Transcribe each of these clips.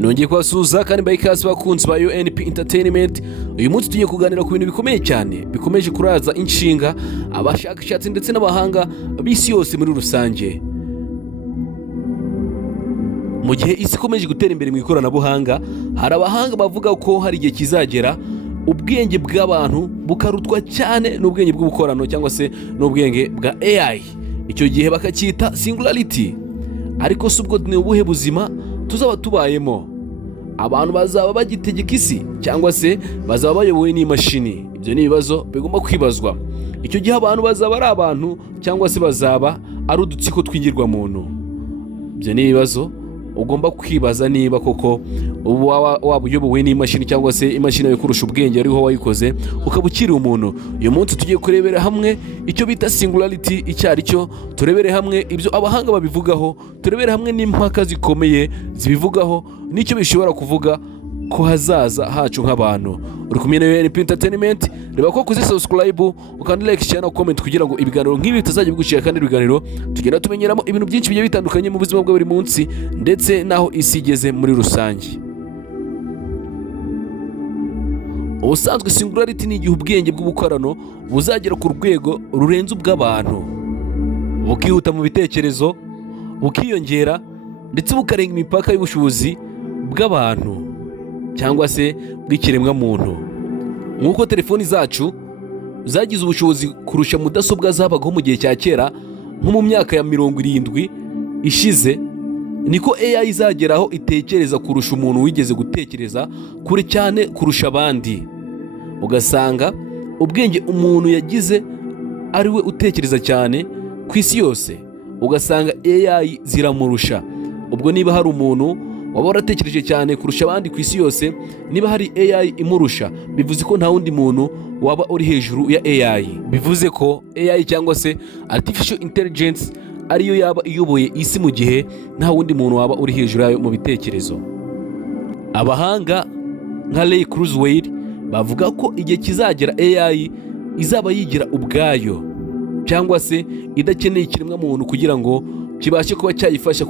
nongeye kubasuhuza kandi mbaye ikaze bakunzi ba UNP Entertainment. Uyu munsi tugiye kuganira ku bintu bikomeye cyane bikomeje kuraza inshinga abashakashatsi ndetse n'abahanga b'isi yose muri rusange. Mu gihe isi ikomeje gutera imbere mu ikoranabuhanga, hari abahanga bavuga ko hari igihe kizagera ubwenge bw'abantu bukarutwa cyane n'ubwenge bw'ubukorano cyangwa se n'ubwenge bwa AI. Icyo gihe bakacyita SINGULARITY. Ariko si ubwo ni ubuhe buzima tuzaba tubayemo? Abantu bazaba bagitegeka isi cyangwa se bazaba bayobowe n'imashini? Ibyo ni ibibazo bigomba kwibazwa. Icyo gihe abantu bazaba ari abantu cyangwa se bazaba ari udutsiko tw'ingirwa muntu? Ibyo ni ibibazo ugomba kwibaza, niba koko waba uyobowe n'imashini cyangwa se imashini yawe kurusha ubwenge ariho wayikoze ukaba ukiri umuntu. Uyu munsi tugiye kurebera hamwe icyo bita SINGULARITY icyo ari cyo, turebere hamwe ibyo abahanga babivugaho, turebere hamwe n'impaka zikomeye zibivugaho n'icyo bishobora kuvuga ko hazaza hacu nk'abantu. Uri kumwe na UNP Entertainment, reba ko kuzi subscribe ukandi like share na comment kugira ngo ibiganiro nk'ibi bitazajya bigucika, kandi ibiganiro tugenda tumenyeramo ibintu byinshi bigiye bitandukanye mu buzima bwa buri munsi ndetse naho isi igeze muri rusange. Ubusanzwe SINGULARITY ni igihe ubwenge bw'ubukorano buzagera ku rwego rurenze ubw'abantu, bukihuta mu bitekerezo, bukiyongera ndetse bukarenga imipaka y'ubushobozi bw'abantu cyangwa se bw'ikiremwa muntu. Nk'uko telefoni zacu zagize ubushobozi kurusha mudasobwa zabagaho mu gihe cya kera nko mu myaka ya 70 ishize, niko AI izageraho itekereza kurusha umuntu wigeze gutekereza kure cyane kurusha abandi. Ugasanga ubwenge umuntu yagize ari we utekereza cyane ku isi yose, ugasanga AI ziramurusha. Ubwo niba hari umuntu waba waratekereje cyane kurusha abandi ku isi yose, niba hari AI imurusha, bivuze ko nta wundi muntu waba uri hejuru ya AI. Bivuze ko AI cyangwa se Artificial Intelligence ariyo yaba iyoboye isi mu gihe nta wundi muntu waba uri hejuru yayo mu bitekerezo. Abahanga nka Ray Kurzweil bavuga ko igihe kizagera AI izaba yigira ubwayo cyangwa se idakeneye ikiremwa muntu kugira ngo kibashe kuba cyayifasha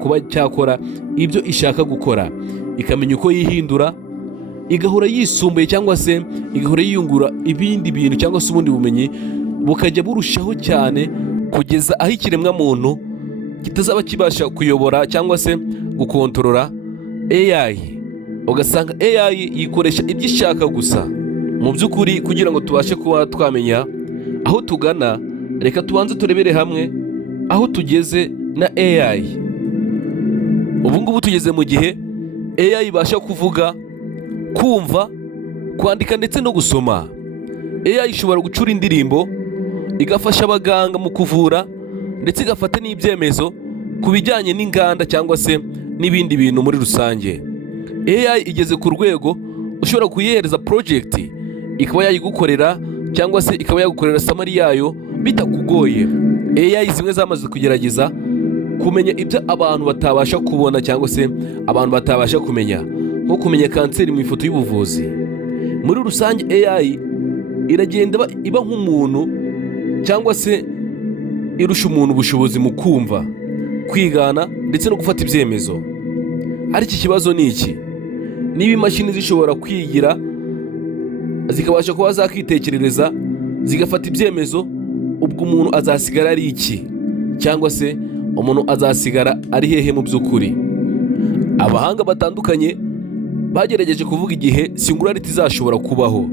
kuba cyakora ibyo ishaka gukora, ikamenya uko yihindura, igahora yisumbuye cyangwa se igahora yiyungura ibindi bintu cyangwa se ubundi bumenyi bukajya burushaho cyane kugeza aho ikiremwa muntu kitazaba kibasha kuyobora cyangwa se gukontorora AI. Ugasanga AI yikoresha ibyo ishaka gusa. Mu by'ukuri kugira ngo tubashe kuba twamenya aho tugana, reka tubanze turebere hamwe aho tugeze na AI. Ubu ngubu tugeze mu gihe AI ibasha kuvuga, kumva, kwandika ndetse no gusoma. AI ishobora gucura indirimbo, igafasha abaganga mu kuvura ndetse igafata n'ibyemezo ku bijyanye n'inganda cyangwa se n'ibindi bintu muri rusange. AI igeze ku rwego ushobora kuyihereza project ikaba yayigukorera cyangwa se ikaba yagukorera summary yayo bitakugoye. AI zimwe zamaze kugerageza kumenya ibyo abantu batabasha kubona cyangwa se abantu batabasha kumenya, nko kumenya kanseri mu ifoto y'ubuvuzi. Muri rusange AI iragenda iba nk'umuntu cyangwa se irusha umuntu ubushobozi mu kumva, kwigana ndetse no gufata ibyemezo. Ariko ikibazo ni iki: niba imashini zishobora kwigira zikabasha kuba zakitekerereza zigafata ibyemezo, ubwo umuntu azasigara ari iki? Cyangwa se umuntu azasigara ari hehe mu by'ukuri? Abahanga batandukanye bagerageje kuvuga igihe SINGULARITY izashobora kubaho,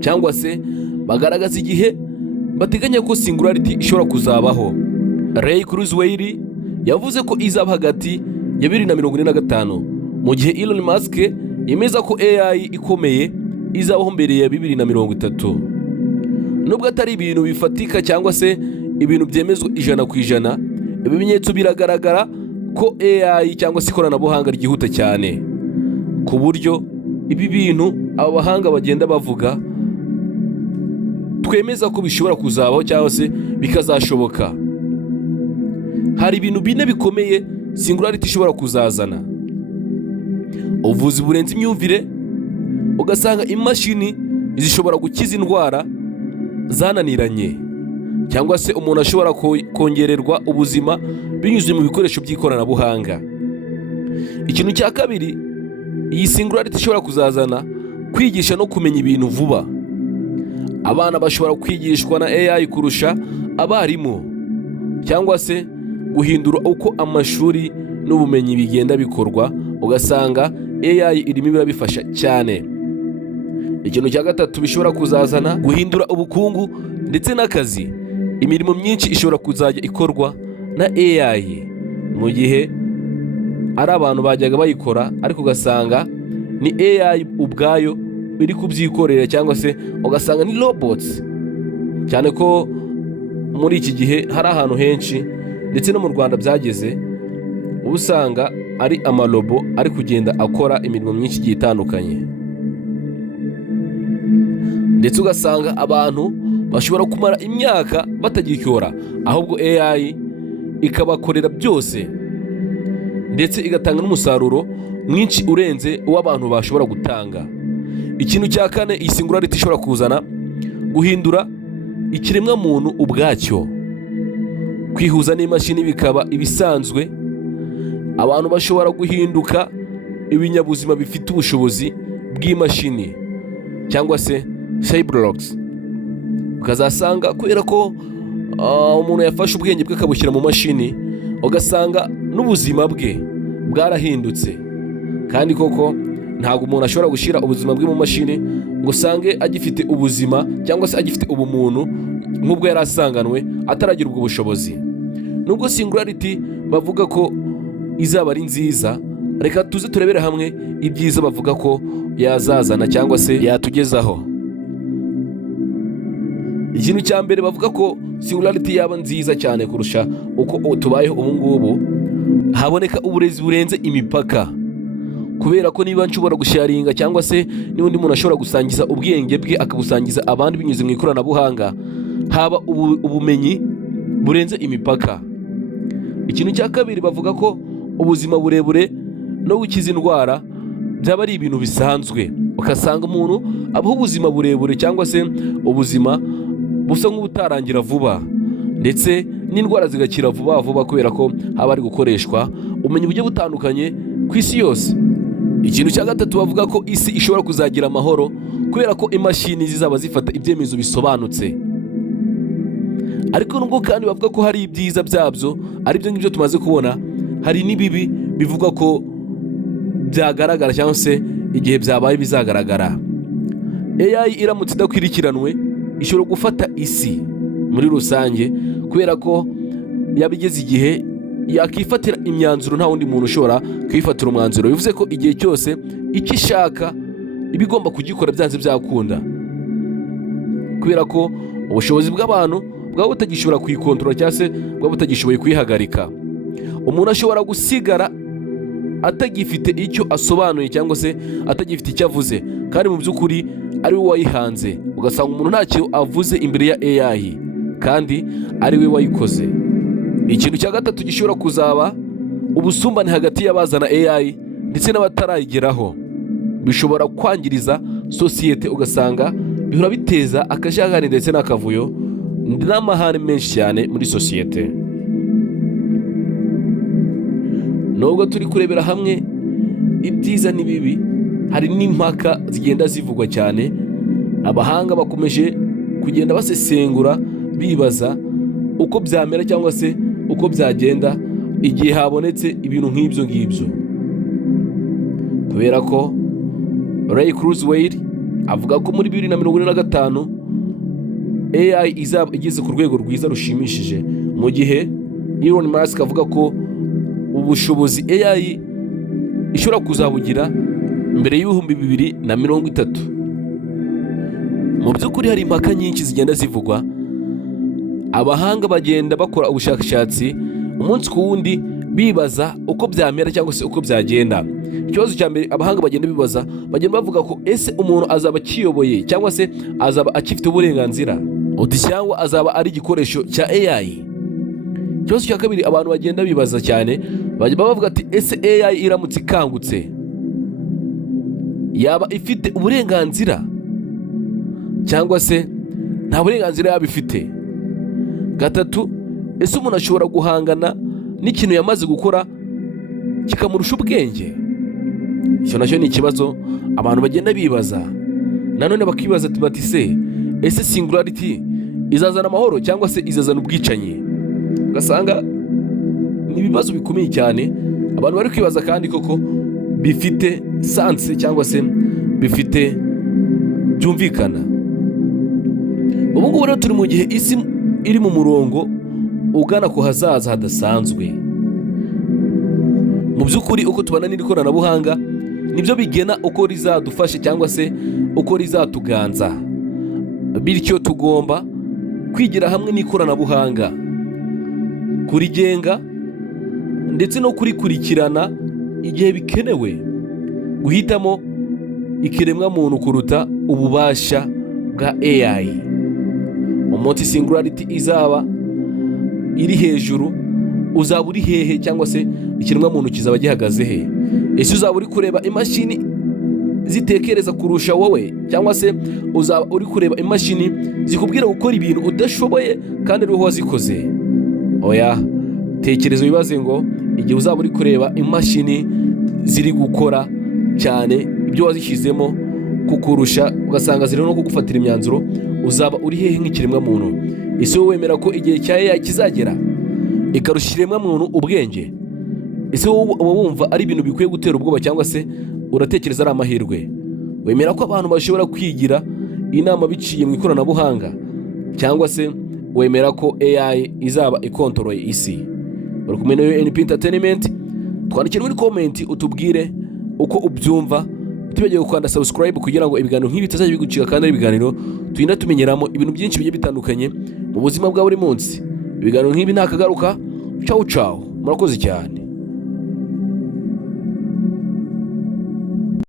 cyangwa se bagaragaza igihe bateganya ko SINGULARITY ishobora kuzabaho. Ray Kurzweil yavuze ko izaba hagati ya 2045, mu gihe Elon Musk yemeza ko AI ikomeye izabaho mbere ya 2030. Nubwo atari ibintu bifatika cyangwa se ibintu byemezwa 100%, ibimenyetso biragaragara ko AI cyangwa se ikoranabuhanga ryihuta cyane ku buryo ibi bintu aba bahanga bagenda bavuga twemeza ko bishobora kuzabaho cyangwa se bikazashoboka. Hari ibintu bine bikomeye SINGULARITY ishobora kuzazana: ubuvuzi burenze imyumvire, ugasanga imashini zishobora gukiza indwara zananiranye, cyangwa se umuntu ashobora kongererwa ubuzima binyuze mu bikoresho by'ikoranabuhanga. Ikintu cya kabiri iyi singularity ishobora kuzazana kwigisha no kumenya ibintu vuba. Abana bashobora kwigishwa na AI kurusha abarimu, cyangwa se guhindura uko amashuri n'ubumenyi bigenda bikorwa, ugasanga AI irimo birabifasha cyane. Ikintu cya gatatu bishobora kuzazana guhindura ubukungu ndetse n'akazi. Imirimo myinshi ishobora kuzajya ikorwa na AI, mu gihe ari abantu bajyaga bayikora, ariko ugasanga ni AI ubwayo iri kubyikorera, cyangwa se ugasanga ni robots. Cyane ko muri iki gihe hari ahantu henshi ndetse no mu Rwanda byageze, usanga ari amarobo ari kugenda akora imirimo myinshi igiye itandukanye, ndetse ugasanga abantu bashobora kumara imyaka batagikora, ahubwo AI ikabakorera byose, ndetse igatanga n'umusaruro mwinshi urenze uwo abantu bashobora gutanga. Ikintu cya kane iyi singularity ishobora kuzana guhindura ikiremwa muntu ubwacyo, kwihuza n'imashini bikaba ibisanzwe. Abantu bashobora guhinduka ibinyabuzima bifite ubushobozi bw'imashini, cyangwa se cyborgs. Ukazasanga kubera ko umuntu yafashe ubwenge bwe akabushyira mu mashini, ugasanga n'ubuzima bwe bwarahindutse. Kandi koko ntabwo umuntu ashobora gushyira ubuzima bwe mu mashini ngo usange agifite ubuzima cyangwa se agifite ubumuntu nk'ubwo yari asanganwe ataragira ubwo bushobozi. Nubwo singularity bavuga ko izaba ari nziza, reka tuze turebere hamwe ibyiza bavuga ko yazazana cyangwa se yatugezaho. Ikintu cya mbere bavuga ko singularity yaba nziza cyane kurusha uko tubayeho ubu ngubu, haboneka uburezi burenze imipaka. Kubera ko niba nshobora gusharinga cyangwa se n'undi muntu ashobora gusangiza ubwenge bwe akabusangiza abandi binyuze mu ikoranabuhanga, haba ubumenyi burenze imipaka. Ikintu cya kabiri bavuga ko ubuzima burebure no gukiza indwara byaba ari ibintu bisanzwe. Ugasanga umuntu abaho ubuzima burebure cyangwa se ubuzima busa nk'ubutarangira vuba, ndetse n'indwara zigakira vuba vuba, kubera ko haba ari gukoreshwa ubumenyi bugiye butandukanye ku isi yose. Ikintu cya gatatu bavuga ko isi ishobora kuzagira amahoro, kubera ko imashini zizaba zifata ibyemezo bisobanutse. Ariko nubwo kandi bavuga ko hari ibyiza byabyo, ari byo ngibyo tumaze kubona, hari n'ibibi bivuga ko byagaragara cyangwa se igihe byabaye bizagaragara. AI iramutse idakwirikiranwe ishobora gufata isi muri rusange, kubera ko yabigeze igihe yakifatira imyanzuro nta wundi muntu ushobora kwifatira umwanzuro. Bivuze ko igihe cyose icyo ishaka iba igomba kugikora byanze byakunda, kubera ko ubushobozi bw'abantu bwaba butagishobora kuyikontorora cyangwa se bwaba butagishoboye kuyihagarika. Umuntu ashobora gusigara atagifite icyo asobanuye cyangwa se atagifite icyo avuze, kandi mu by'ukuri ari we wayihanze. Ugasanga umuntu ntacyo avuze imbere ya AI, kandi ari we wayikoze. Ikintu cya gatatu gishobora kuzaba ubusumbane hagati y'abazana AI ndetse n'abatarayigeraho. Bishobora kwangiriza sosiyete, ugasanga bihora biteza akajagari ndetse n'akavuyo n'amahane menshi cyane muri sosiyete. Nubwo turi kurebera hamwe ibyiza n'ibibi, hari n'impaka zigenda zivugwa cyane. Abahanga bakomeje kugenda basesengura bibaza uko byamera cyangwa se uko byagenda igihe habonetse ibintu nk'ibyo ngibyo, kubera ko Ray Kurzweil avuga ko muri 2045 AI izaba igeze ku rwego rwiza rushimishije, mu gihe Elon Musk avuga ko ubushobozi AI ishobora kuzabugira mbere y'ibihumbi 2030. Mu by'ukuri hari impaka nyinshi zigenda zivugwa. Abahanga bagenda bakora ubushakashatsi umunsi ku wundi bibaza uko byamera cyangwa se uko byagenda. Ikibazo cya mbere abahanga bagenda bibaza, bagenda bavuga ko ese umuntu azaba akiyoboye cyangwa se azaba akifite uburenganzira, cyangwa azaba ari igikoresho cya AI. Ikibazo cya kabiri abantu bagenda bibaza cyane, bagenda bavuga ati ese AI iramutse ikangutse yaba ifite uburenganzira cyangwa se nta burenganzira yaba ifite. Gatatu, ese umuntu ashobora guhangana n'ikintu yamaze gukora kikamurusha ubwenge? icyo nacyo ni ikibazo abantu bagenda bibaza. Nanone bakibaza bati ese singularity izazana amahoro cyangwa se izazana ubwicanyi? Ugasanga ni ibibazo bikomeye cyane abantu bari kwibaza, kandi koko bifite sanse cyangwa se bifite byumvikana. Ubu ngubu rero turi mu gihe isi iri mu murongo ugana ku hazaza hadasanzwe. Mu by'ukuri uko tubana n'iri koranabuhanga nibyo bigena uko rizadufasha cyangwa se uko rizatuganza. Bityo tugomba kwigira hamwe n'ikoranabuhanga, kurigenga ndetse no kurikurikirana igihe bikenewe, guhitamo ikiremwa muntu kuruta ububasha bwa AI. Umunsi singularity izaba iri hejuru, uzaba uri hehe cyangwa se ikiremwa muntu kizaba gihagaze he? Ese uzaba uri kureba imashini zitekereza kurusha wowe, cyangwa se uzaba uri kureba imashini zikubwira gukora ibintu udashoboye kandi ariho wazikoze? Oya, tekereza wibaze ngo igihe uzaba uri kureba imashini ziri gukora cyane ibyo wazishyizemo kukurusha, ugasanga ziri no kugufatira imyanzuro, uzaba uri hehe nk'ikiremwa muntu? Ese wowe wemera ko igihe cya AI kizagera ikarusha ikiremwa muntu ubwenge? Ese wowe uba wumva ari ibintu bikwiye gutera ubwoba cyangwa se uratekereza ari amahirwe? Wemera ko abantu bashobora kwigira inama biciye mu ikoranabuhanga, cyangwa se wemera ko AI izaba ikontorore isi? Uri kumwe na NP Entertainment, twandikire muri comment utubwire uko ubyumva, tubegeye gukanda subscribe kugira ngo ibiganiro nk'ibi bitazajya bigucika, kandi ari ibiganiro tugenda tumenyeramo ibintu byinshi bigiye bitandukanye mu buzima bwa buri munsi. Ibiganiro nk'ibi ntakagaruka. Ciao ciao, murakoze cyane.